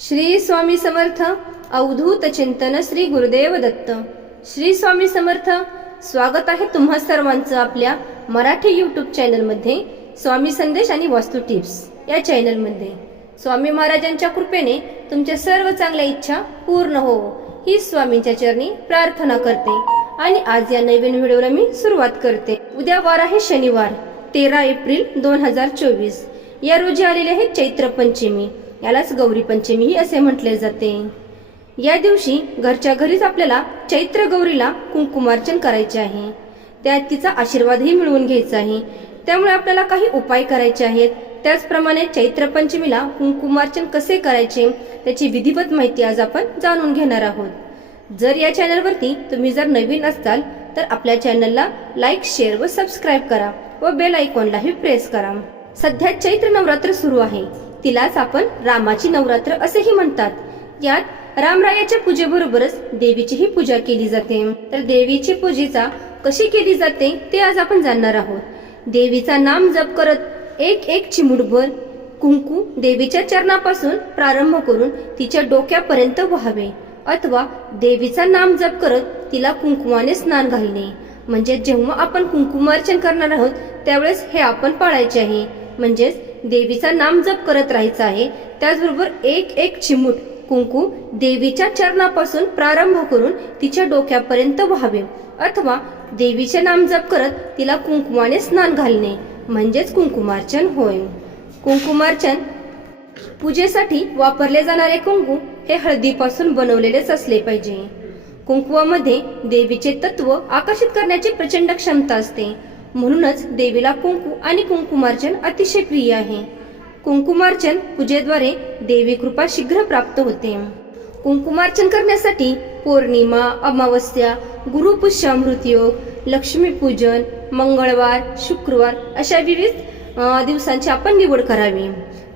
श्री स्वामी समर्थ अवधूत चिंतन श्री गुरुदेव दत्त. श्री स्वामी समर्थ स्वागत आहे तुम्हा सर्वांचं आपल्या मराठी यूट्यूब चॅनलमध्ये स्वामी संदेश आणि वास्तू टिप्स या चॅनलमध्ये. स्वामी महाराजांच्या कृपेने तुमच्या सर्व चांगल्या इच्छा पूर्ण हो. ही स्वामींच्या चरणी प्रार्थना करते आणि आज या नवीन व्हिडिओला मी सुरुवात करते. उद्या वार आहे शनिवार तेरा एप्रिल दोन हजार चोवीस. या रोजी आलेले आहे चैत्र पंचमी. यालाच गौरी पंचमीही असे म्हटले जाते. या दिवशी घरच्या घरीच आपल्याला चैत्र गौरीला कुंकुमार्चन करायचे आहे. त्यात तिचा आशीर्वादही मिळवून घ्यायचा आहे. त्यामुळे आपल्याला काही उपाय करायचे आहेत. त्याचप्रमाणे चैत्र पंचमीला कुंकुमार्चन कसे करायचे त्याची विधिवत माहिती आज आपण जाणून घेणार आहोत. जर या चॅनलवरती तुम्ही जर नवीन असाल तर आपल्या चॅनलला लाईक शेअर व सबस्क्राईब करा व बेल आयकॉनलाही प्रेस करा. सध्या चैत्र नवरात्र सुरू आहे. तिलाच आपण रामाची नवरात्र असेही म्हणतात. यात रामरायाच्या पूजेबरोबरच देवीचीही पूजा केली जाते. तर देवीची पूजेचा कशी केली जाते ते आज आपण जाणणार आहोत. देवीचा नाम जप करत एक एक चिमुटभर कुंकू देवीच्या चरणापासून प्रारंभ करून तिच्या डोक्यापर्यंत व्हावे. अथवा देवीचा नाम जप करत तिला कुंकुमाने स्नान घालणे. म्हणजे जेव्हा आपण कुंकुमार्चन करणार आहोत त्यावेळेस हे आपण पाळायचे आहे. म्हणजेच देवीचा नाम जप करत राहायचा आहे. त्याचबरोबर एक एक चिमूट कुंकू देवीच्या चरणापासून प्रारंभ करून तिच्या डोक्यापर्यंत व्हावे. अथवा देवीचे नाम जप करत तिला कुंकुमाने स्नान घालणे म्हणजेच कुंकुमार्चन होय. कुंकुमार्चन पूजेसाठी वापरले जाणारे कुंकू हे हळदीपासून बनवलेलेच असले पाहिजे. कुंकुवामध्ये देवीचे तत्व आकर्षित करण्याची प्रचंड क्षमता असते. म्हणूनच देवीला कुंकू आणि कुंकुमार्चन अतिशय प्रिय आहे. कुंकुमार्चन पूजेद्वारे देवी कृपा शीघ्र प्राप्त होते. कुंकुमार्चन करण्यासाठी पौर्णिमा अमावस्या गुरुपुष्यामृत योग लक्ष्मीपूजन मंगळवार शुक्रवार अशा विविध दिवसांची आपण निवड करावी.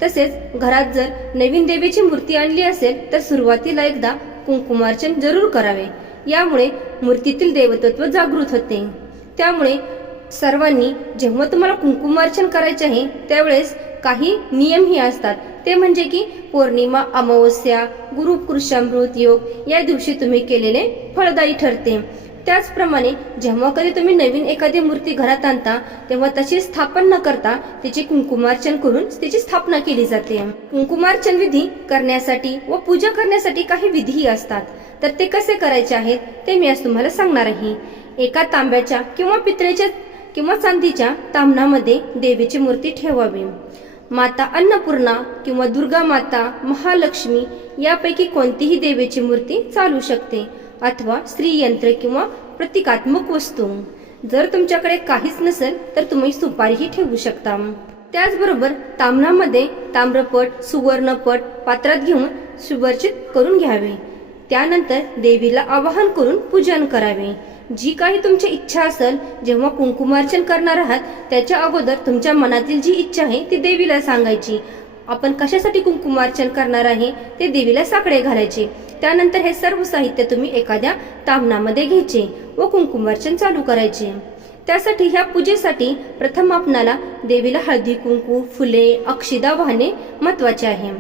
तसेच घरात जर नवीन देवीची मूर्ती आणली असेल तर सुरुवातीला एकदा कुंकुमार्चन जरूर करावे. यामुळे मूर्तीतील देवतत्व जागृत होते. त्यामुळे सर्वांनी जेव्हा तुम्हाला कुंकुमार्चन करायचे आहे त्यावेळेस काही नियमही असतात. ते म्हणजे की पौर्णिमा अमावस्या गुरुपुरुषामृत योग या दिवशी तुम्ही केलेले फळदायी ठरते. त्याचप्रमाणे जेव्हा कधी तुम्ही नवीन एखादी मूर्ती घरात आणता तेव्हा तशी स्थापन न करता तिचे कुंकुमार्चन करून तिची स्थापना केली जाते. कुंकुमार्चन विधी करण्यासाठी व पूजा करण्यासाठी काही विधीही असतात. तर ते कसे करायचे आहेत ते मी आज तुम्हाला सांगणार आहे. एका तांब्याच्या किंवा पितळेच्या किंवा चांदीच्या तामणामध्ये देवीची मूर्ती ठेवावी. माता अन्नपूर्णा किंवा दुर्गा माता महालक्ष्मी यापैकी कोणतीही देवीची मूर्ती चालू शकते अथवा स्त्रीयंत्र किंवा प्रतिकात्मक वस्तू. जर तुमच्याकडे काहीच नसेल तर तुम्ही सुपारीही ठेवू शकता. त्याचबरोबर तामणामध्ये ताम्रपट सुवर्णपट पात्रात घेऊन सुवर्चित करून घ्यावे. त्यानंतर देवीला आवाहन करून पूजन करावे. जी काही तुमची इच्छा असेल जेव्हा कुंकुमार्चन करणार आहात त्याच्या अगोदर तुमच्या मनातील जी इच्छा आहे ती देवीला सांगायची. आपण कशासाठी कुंकुमार्चन करणार आहे ते देवीला साकडे घालायचे. त्यानंतर हे सर्व साहित्य तुम्ही एखाद्या तामणामध्ये घ्यायचे व कुंकुमार्चन चालू करायचे. त्यासाठी ह्या पूजेसाठी प्रथम आपणाला देवीला हळदी कुंकू फुले अक्षिदा वाहणे महत्त्वाचे आहे.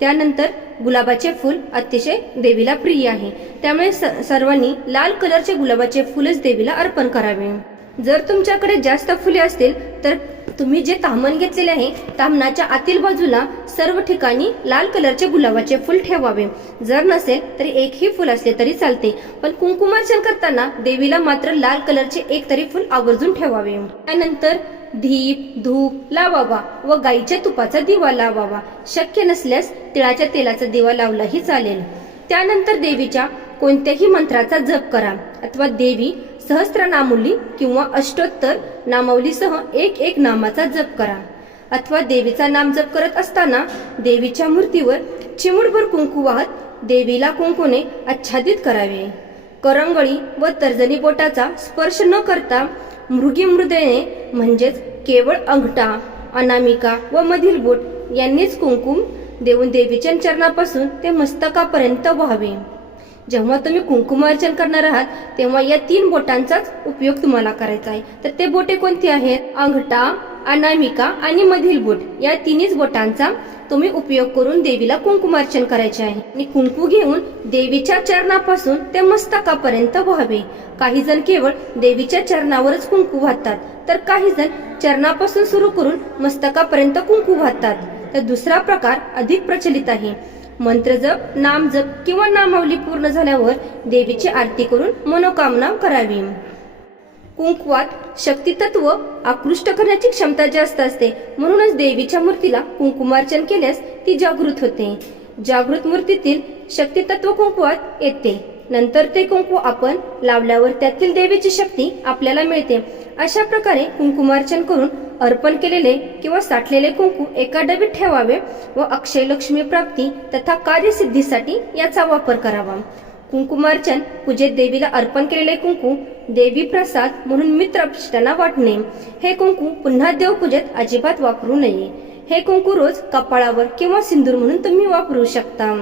त्यानंतर गुलाबाचे फूल अतिशय देवीला प्रिय आहे. त्यामुळे स- सर्वांनी लाल कलरचे गुलाबाचे फुलच देवीला अर्पण करावे. जर तुमच्याकडे जास्त फुले असतील तर तुम्ही जे तामण घेतलेले आहे तामणाच्या आतील बाजूला सर्व ठिकाणी लाल कलरचे गुलाबाचे फुल ठेवावे. जर नसेल तरी एकही फुल असले तरी चालते. पण कुंकुमार्चन करताना देवीला मात्र लाल कलरचे एक तरी फुल आवर्जून ठेवावे. त्यानंतर धीप धूप लावावा व गाईच्या तुपाचा दिवा लावावा. शक्य नसल्यास तिळाच्या तेलाचा दिवा लावलाही चालेल. त्यानंतर देवीच्या कोणत्याही मंत्राचा जप करा. अथवा देवी सहस्त्रनामुली किंवा अष्टोत्तर नामावलीसह एक एक नामाचा जप करा. अथवा देवीचा नाम जप करत असताना देवीच्या मूर्तीवर चिमुडभर कुंकू वाहत देवीला कुंकूने आच्छादित करावे. करंगळी व तर्जनी बोटाचा स्पर्श न करता मृगी मृदेने म्हणजेच केवळ अंगठा अनामिका व मधील बोट यांनीच कुंकुम देऊन देवीच्या चरणापासून ते मस्तकापर्यंत व्हावे. जेव्हा तुम्ही कुंकुमार्चन करणार आहात तेव्हा या तीन बोटांचाच उपयोग तुम्हाला करायचा आहे. तर ते बोटे कोणती आहेत? अंगठा अनामिका आणि मधील बोट या तिन्हीच बोटांचा तुम्ही उपयोग करून देवीला कुंकुमार्चन करायचे आहे. आणि कुंकू घेऊन देवीच्या चरणापासून ते मस्तकापर्यंत व्हावे. काही जण केवळ देवीच्या चरणावरच कुंकू वाहतात तर काही जण चरणापासून सुरू करून मस्तकापर्यंत कुंकू वाहतात तर दुसरा प्रकार अधिक प्रचलित आहे. मंत्रजप नामजप किंवा नामावली पूर्ण झाल्यावर देवीची आरती करून मनोकामना करावी. कुंकवात शक्तितत्व आकृष्ट करण्याची क्षमता जास्त असते. म्हणूनच देवीच्या मूर्तीला कुंकुमार्चन केल्यास ती जागृत होते. जागृत मूर्तीतील शक्तितत्व कुंकवात येते. नंतर ते कुंकू आपण लावल्यावर त्यातील देवीची शक्ती आपल्याला मिळते. अशा प्रकारे कुंकुमार्चन करून अर्पण केलेले किंवा साठलेले कुंकू एका डबीत ठेवावे व अक्षय लक्ष्मी प्राप्ती तथा कार्यसिद्धीसाठी याचा वापर करावा. कुंकुमार्चन पूजेत देवीला अर्पण केलेले कुंकू देवी प्रसाद म्हणून मित्रपृष्ठांना वाटणे. हे कुंकू पुन्हा देवपूजेत अजिबात वापरू नये. हे कुंकू रोज कपाळावर किंवा सिंदूर म्हणून तुम्ही वापरू शकता.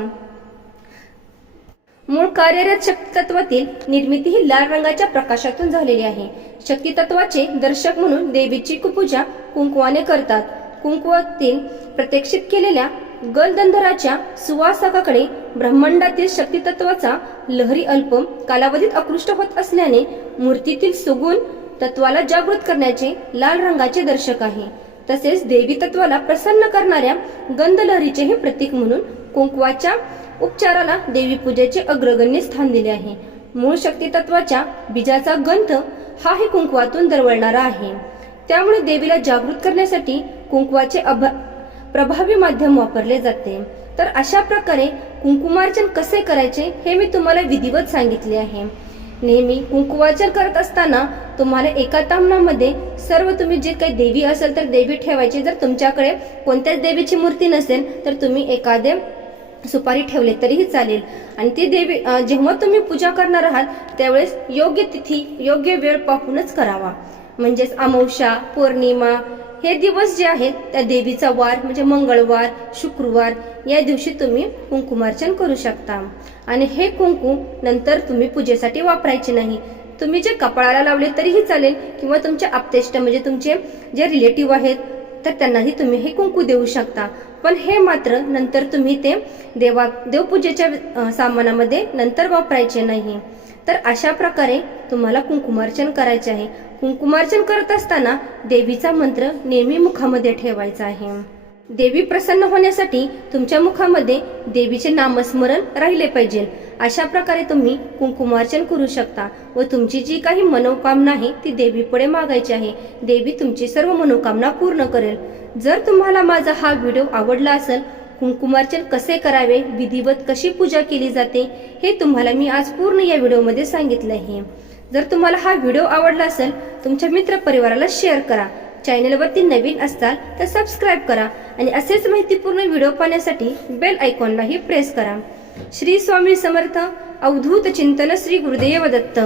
मूळ कार्यरत शक्तीतत्वातील निर्मिती ही लाल रंगाच्या प्रकाशातून झालेली आहे. शक्तीतत्वाचे दर्शक म्हणून देवीची पूजा कुंकुवाने करतात. कुंकुवातील प्रत्यक्षित केलेल्या गलदंधराच्या सुवासकाकडे ब्रह्मांडातील शक्तितत्वाचा लहरी अल्प कालावधीत आकृष्ट होत असल्याने मूर्तीतील सुगुण तत्वाला जागृत करण्याचे लाल रंगाचे दर्शक आहे. तसेच देवी तत्वाला प्रसन्न करणाऱ्या गंधलहरीचे हे प्रतीक म्हणून कुंकवाच्या उपचाराला देवी पूजेचे अग्रगण्य स्थान दिले आहे. मूळ शक्ती तत्वाच्या बीजाचा गंध हाही कुंकवातून दरवळणारा आहे. त्यामुळे देवीला जागृत करण्यासाठी कुंकवाचे अभ प्रभावी माध्यम वापरले जाते. तर अशा प्रकारे कुंकुमार्चन कसे करायचे हे मी तुम्हाला विधिवत सांगितले आहे. नेहमी कुंकुमार्चन करत असताना तुम्हाला एका तामणामध्ये सर्व तुम्ही जे काही देवी असेल तर देवी ठेवायची. जर तुमच्याकडे कोणत्याच देवीची मूर्ती नसेल तर तुम्ही एखादे सुपारी ठेवले तरीही चालेल. आणि ती देवी जेव्हा तुम्ही पूजा करणार आहात त्यावेळेस योग्य तिथी योग्य वेळ पाहूनच करावा. म्हणजेच अमावस्या पौर्णिमा हे दिवस जे आहेत त्या देवीचा वार म्हणजे मंगळवार शुक्रवार या दिवशी तुम्ही कुंकुमार्चन करू शकता. आणि हे कुंकू नंतर तुम्ही पूजेसाठी वापरायचे नाही. तुम्ही जे कपाळाला लावले तरीही चालेल किंवा तुमच्या आपतेष्ट म्हणजे तुमचे जे रिलेटिव्ह आहेत तर त्यांनाही तुम्ही हे कुंकू देऊ शकता. पण हे मात्र नंतर तुम्ही ते देवा देवपूजेच्या सामानामध्ये नंतर वापरायचे नाही. तर अशा प्रकारे तुम्हाला कुंकुमार्चन करायचे आहे. कुंकुमार्चन करत असताना देवीचा मंत्र नेहमी मुखामध्ये ठेवायचा आहे. देवी प्रसन्न होण्यासाठी तुमच्या मुखामध्ये देवीचे नामस्मरण राहिले पाहिजे. अशा प्रकारे तुम्ही कुंकुमार्चन करू शकता व तुमची जी काही मनोकामना आहे ती देवीपुढे मागायची आहे. देवी तुमची सर्व मनोकामना पूर्ण करेल. जर तुम्हाला माझा हा व्हिडिओ आवडला असेल कुंकुमार्चन कसे करावे विधिवत कशी पूजा केली जाते हे तुम्हाला मी आज पूर्ण या व्हिडिओमध्ये सांगितलं आहे. जर तुम्हाला हा व्हिडिओ आवडला असेल तुमच्या मित्र परिवाराला शेअर करा. चॅनलवरती नवीन असाल तर सबस्क्राईब करा आणि असेच माहितीपूर्ण व्हिडिओ पाहण्यासाठी बेल आयकॉनलाही प्रेस करा. श्री स्वामी समर्थ अवधूत चिंतन श्री गुरुदेव दत्त